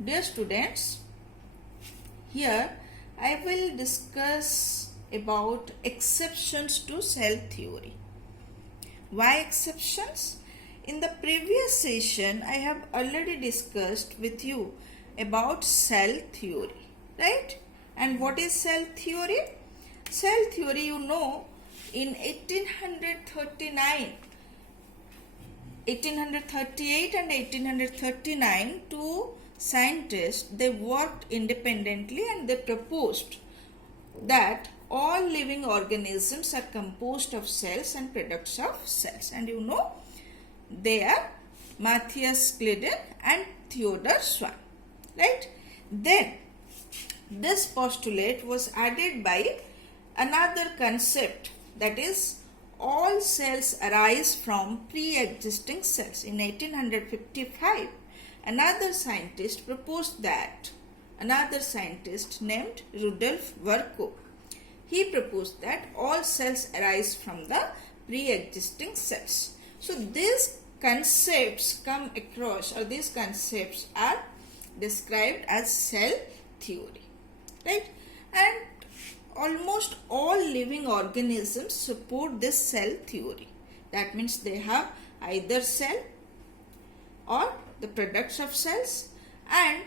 Dear students, here I will discuss about exceptions to cell theory. Why exceptions? In the previous session, I have already discussed with you about cell theory, right? And what is cell theory? Cell theory, you know, in 1838 and 1839, two scientists, they worked independently and they proposed that all living organisms are composed of cells and products of cells. And you know, they are Matthias Claden and Theodor Schwann, right? Then this postulate was added by another concept, that is, all cells arise from pre-existing cells. In 1855, another scientist proposed that, another scientist named Rudolf Virchow, he proposed that all cells arise from the pre-existing cells. So these concepts come across, or these concepts are described as cell theory, right? And almost all living organisms support this cell theory. That means they have either cell or the products of cells, and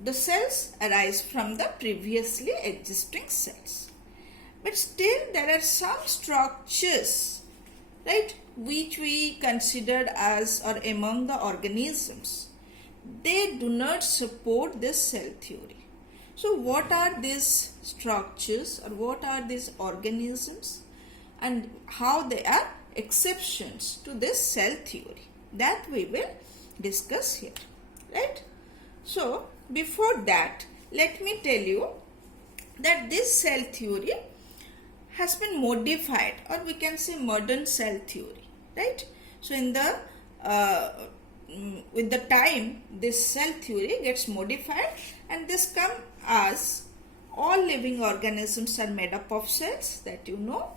the cells arise from the previously existing cells. But still there are some structures, right, which we considered as or among the organisms. They do not support this cell theory. So what are these structures, or what are these organisms, and how they are exceptions to this cell theory? That we will discuss here, right? So before that, let me tell you that this cell theory has been modified, or we can say modern cell theory, right? So in the with the time, this cell theory gets modified, and this come as all living organisms are made up of cells, that you know.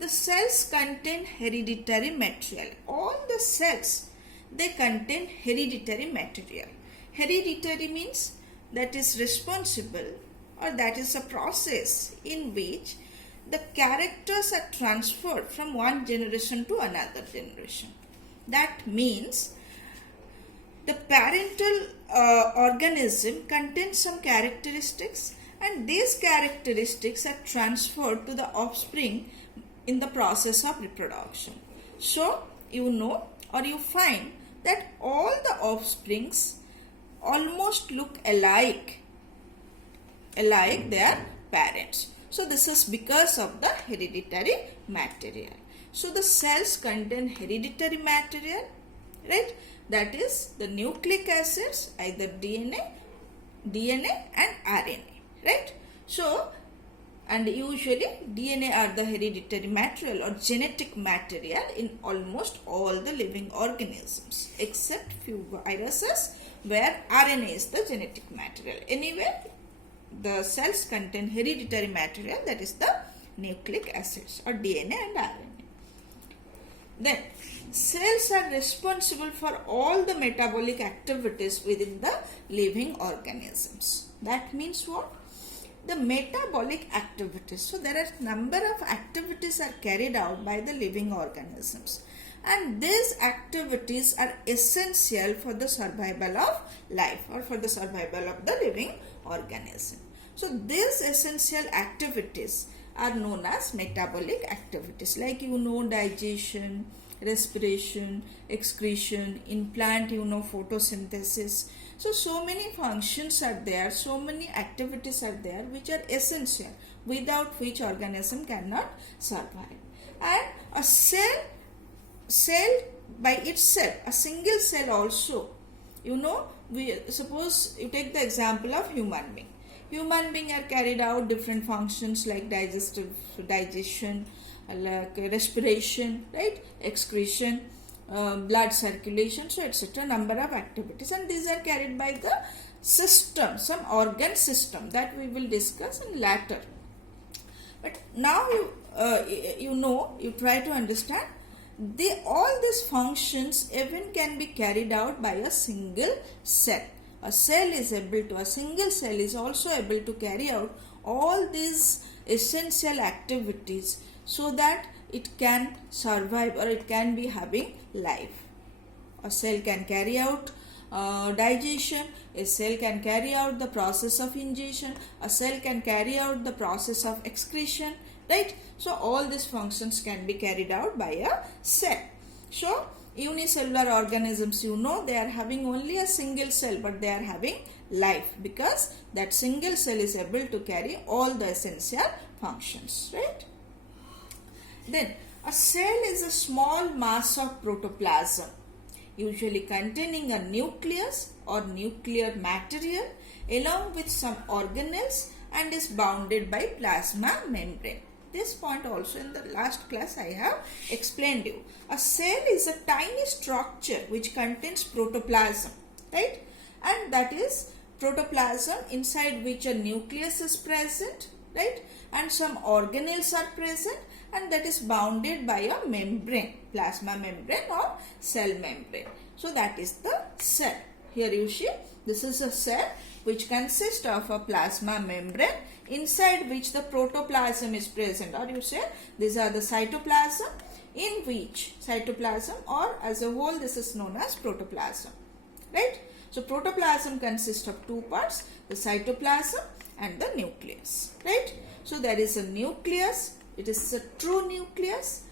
The cells contain hereditary material. All the cells, they contain hereditary material. Hereditary means that is responsible, or that is a process in which the characters are transferred from one generation to another generation. That means the parental organism contains some characteristics, and these characteristics are transferred to the offspring in the process of reproduction. So you know, or you find that all the offsprings almost look alike their parents. So this is because of the hereditary material. So the cells contain hereditary material, right? That is the nucleic acids, either DNA and RNA, right? So, and usually DNA are the hereditary material or genetic material in almost all the living organisms, except few viruses where RNA is the genetic material. Anyway, the cells contain hereditary material, that is the nucleic acids or DNA and RNA. Then, cells are responsible for all the metabolic activities within the living organisms. That means what? The metabolic activities. So there are number of activities are carried out by the living organisms, and these activities are essential for the survival of life, or for the survival of the living organism. So these essential activities are known as metabolic activities, like you know, digestion, respiration, excretion, in plant you know, photosynthesis. So many functions are there, so many activities are there which are essential, without which organism cannot survive. And a cell by itself, a single cell also, you know, we suppose you take the example of human being. Human being are carried out different functions like digestion, like respiration, right, excretion, blood circulation, so etc. Number of activities, and these are carried by the system, some organ system that we will discuss in later. But now you try to understand all these functions even can be carried out by a single cell. a single cell is also able to carry out all these essential activities so that it can survive or it can be having life. A cell can carry out digestion, a cell can carry out the process of ingestion, a cell can carry out the process of excretion, right? So all these functions can be carried out by a cell. So unicellular organisms, they are having only a single cell, but they are having life because that single cell is able to carry all the essential functions, right? Then a cell is a small mass of protoplasm, usually containing a nucleus or nuclear material along with some organelles and is bounded by plasma membrane. This point also in the last class I have explained you. A cell is a tiny structure which contains protoplasm, right? And that is protoplasm inside which a nucleus is present, right? And some organelles are present, and that is bounded by a membrane, plasma membrane or cell membrane. So that is the cell. Here you see, this is a cell which consists of a plasma membrane inside which the protoplasm is present, or you say these are the cytoplasm, in which cytoplasm or as a whole this is known as protoplasm, right? So protoplasm consists of two parts, the cytoplasm and the nucleus, right? So there is a nucleus, it is a true nucleus,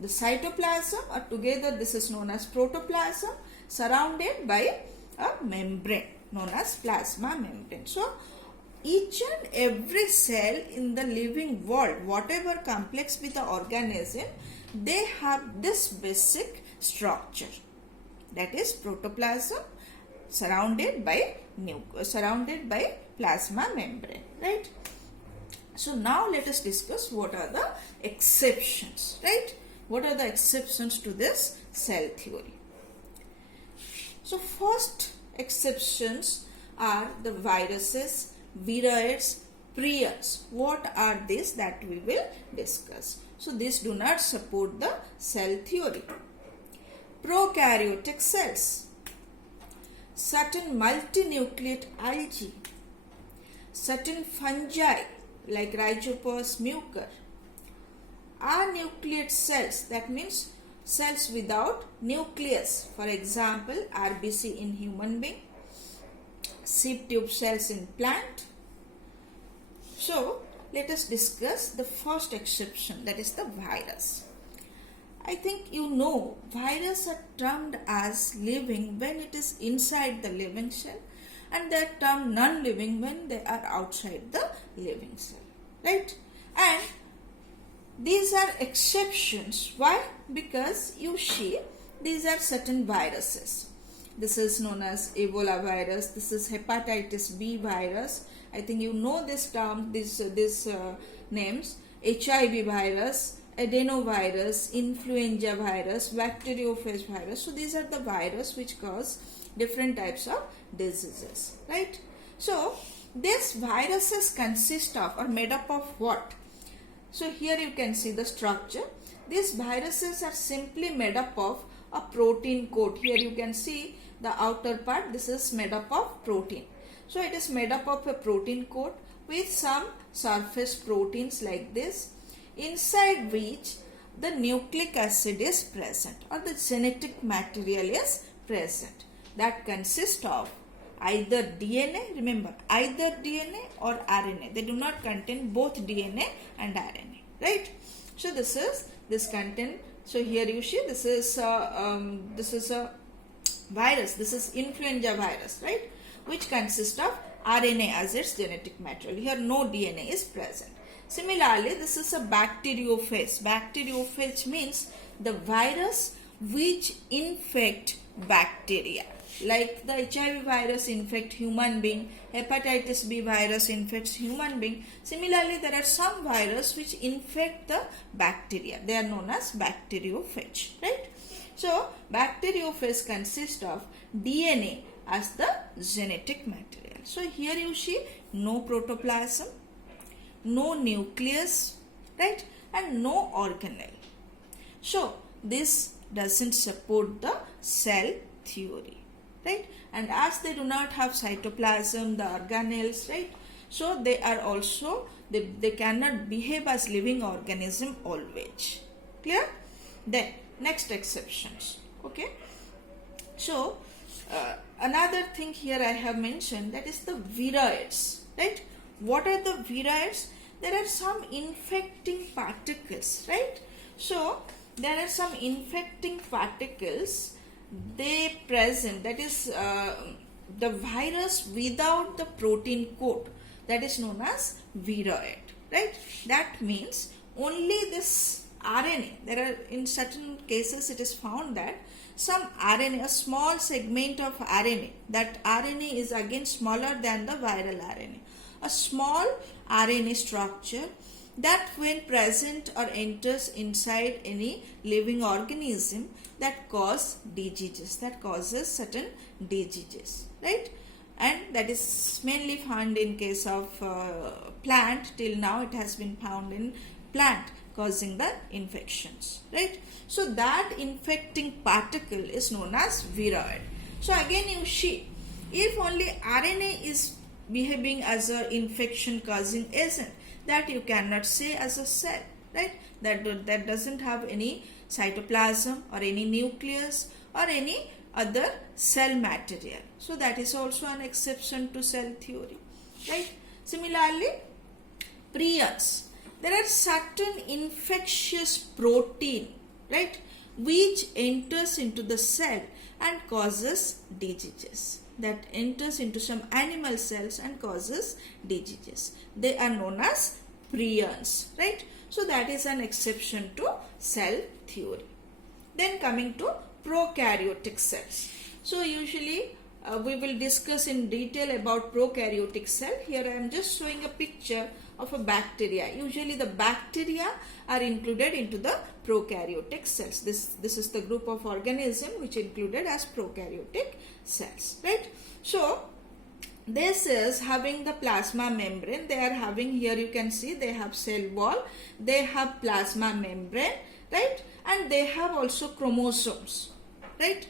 the cytoplasm, or together this is known as protoplasm, surrounded by a membrane known as plasma membrane. So each and every cell in the living world, whatever complex with the organism, they have this basic structure, that is protoplasm surrounded by plasma membrane, right? So now let us discuss what are the exceptions, right? What are the exceptions to this cell theory? So first exceptions are the viruses, viroids, prions. What are these that we will discuss? So these do not support the cell theory. Prokaryotic cells, certain multinucleate algae, certain fungi like Rhizopus mucor, anucleate cells, that means cells without nucleus, for example RBC in human being, sieve tube cells in plant. So let us discuss the first exception, that is the virus. I think virus are termed as living when it is inside the living cell, and they are termed non-living when they are outside the living cell, right? And these are exceptions. Why? Because you see, these are certain viruses. This is known as Ebola virus. This is hepatitis B virus. I think you know this term, these names. HIV virus, adenovirus, influenza virus, bacteriophage virus. So these are the viruses which cause different types of diseases, right? So these viruses consist of or made up of what? So here you can see the structure. These viruses are simply made up of a protein coat. Here you can see the outer part. This is made up of protein. So it is made up of a protein coat with some surface proteins like this, inside which the nucleic acid is present or the genetic material is present. That consists of either DNA, remember, either DNA or RNA. They do not contain both DNA and RNA, right? So this content. So here you see this is a virus. This is influenza virus, right? Which consists of RNA as its genetic material. Here no DNA is present. Similarly, this is a bacteriophage. Bacteriophage means the virus which infect bacteria. Like the HIV virus infect human being, hepatitis B virus infects human being. Similarly, there are some viruses which infect the bacteria. They are known as bacteriophage, right? So, bacteriophage consists of DNA as the genetic material. So, here you see no protoplasm, no nucleus, right? And no organelle. So, this doesn't support the cell theory. right? And as they do not have cytoplasm, the organelles, right? So they are also, they cannot behave as living organism always. Clear? Then next exceptions. Okay. So another thing here I have mentioned, that is the viroids, right? What are the viroids? There are some infecting particles, right? So there are some infecting particles, they present, that is the virus without the protein coat, that is known as viroid, right? That means only this RNA, there are, in certain cases it is found that some RNA, a small segment of RNA, that RNA is again smaller than the viral RNA, a small RNA structure that when present or enters inside any living organism, that cause diseases, that causes certain diseases, right? And that is mainly found in case of plant. Till now it has been found in plant, causing the infections, right? So that infecting particle is known as viroid. So again you see, if only RNA is behaving as an infection causing agent, that you cannot say as a cell, right? That doesn't have any cytoplasm or any nucleus or any other cell material. So that is also an exception to cell theory, right? Similarly, prions. There are certain infectious protein, right, which enters into the cell and causes diseases. That enters into some animal cells and causes diseases. They are known as prions, right? So that is an exception to cell theory. Then coming to prokaryotic cells. So usually we will discuss in detail about prokaryotic cell. Here I am just showing a picture of a bacteria. Usually the bacteria are included into the prokaryotic cells. This is the group of organism which included as prokaryotic cells, right? So this is having the plasma membrane. They are having, here you can see they have cell wall, they have plasma membrane, right? And they have also chromosomes, right?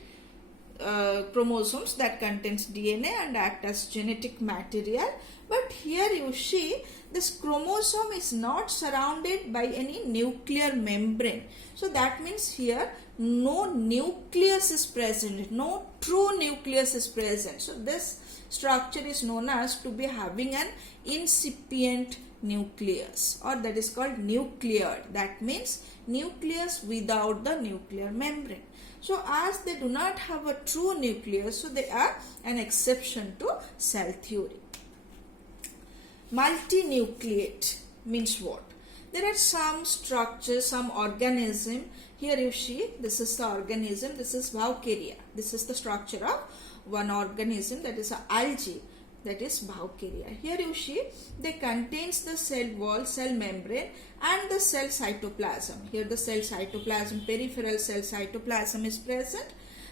Chromosomes that contains DNA and act as genetic material. But here you see this chromosome is not surrounded by any nuclear membrane. So that means here no nucleus is present, no true nucleus is present. So this structure is known as to be having an incipient nucleus, or that is called nucleated. That means nucleus without the nuclear membrane. So as they do not have a true nucleus, so they are an exception to cell theory. Multinucleate means what? There are some structures, some organism. Here you see, this is the organism, this is Vaucaria. This is the structure of one organism, that is algae, that is Vaucaria. Here you see, they contains the cell wall, cell membrane and the cell cytoplasm. Here the cell cytoplasm, peripheral cell cytoplasm is present,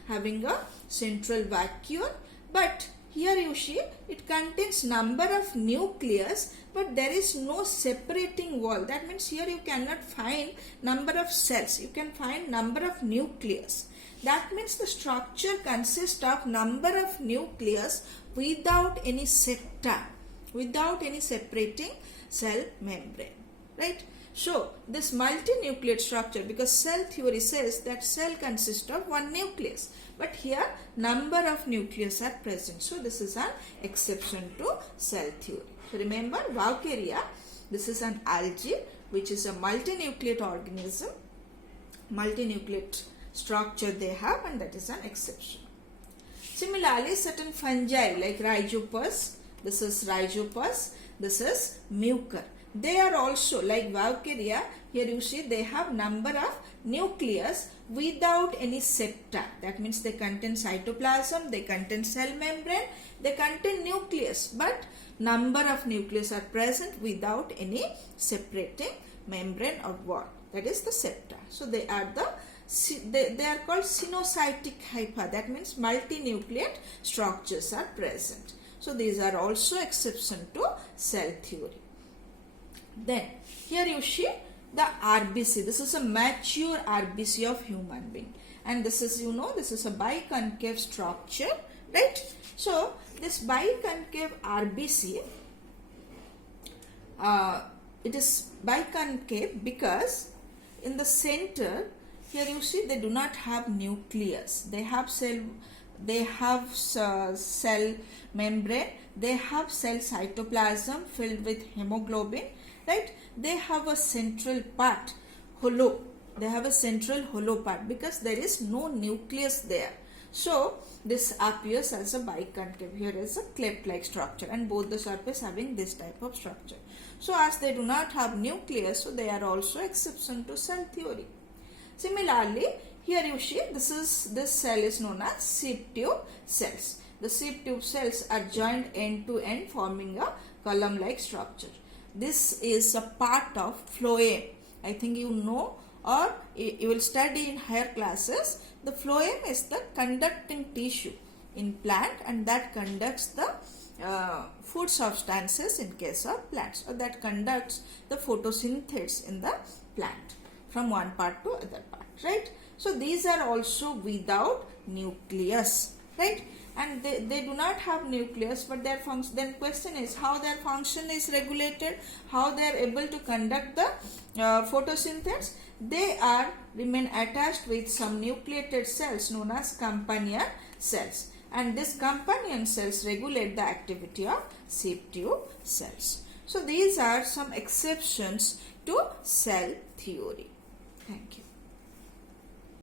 having a central vacuole. But here you see, it contains number of nucleus, but there is no separating wall. That means here you cannot find number of cells. You can find number of nucleus. That means the structure consists of number of nucleus without any septa, without any separating cell membrane, right? So this multinucleate structure, because cell theory says that cell consists of one nucleus, but here number of nucleus are present. So this is an exception to cell theory. So remember, Vaucaria, this is an algae which is a multinucleate organism, multinucleate structure they have, and that is an exception. Similarly, certain fungi like Rhizopus, this is Rhizopus, this is Mucor. They are also like Vaucaria. Here you see they have number of nucleus without any septa. That means they contain cytoplasm, they contain cell membrane, they contain nucleus, but number of nucleus are present without any separating membrane or wall. That is the septa. So they are they are called sinocytic hypha. That means multinucleate structures are present. So these are also exception to cell theory. Then here you see the RBC. This is a mature RBC of human being, and this is, you know, this is a biconcave structure right? So this biconcave RBC, it is biconcave because in the center here you see they do not have nucleus. They have cell membrane, they have cell cytoplasm filled with hemoglobin, right? They have a central part hollow. They have a central hollow part because there is no nucleus there. So this appears as a biconcave. Here is a cleft-like structure, and both the surface having this type of structure. So as they do not have nucleus, so they are also exception to cell theory. Similarly, here you see this cell is known as sieve tube cells. The sieve tube cells are joined end to end, forming a column-like structure. This is a part of phloem. I think you know, or you will study in higher classes. The phloem is the conducting tissue in plant, and that conducts the food substances in case of plants, or that conducts the photosynthesis in the plant from one part to other part, right? So these are also without nucleus, right? And they do not have nucleus, but their function, then question is how their function is regulated, how they are able to conduct the photosynthesis. They are remain attached with some nucleated cells known as companion cells, and these companion cells regulate the activity of sieve tube cells. So these are some exceptions to cell theory. Thank you.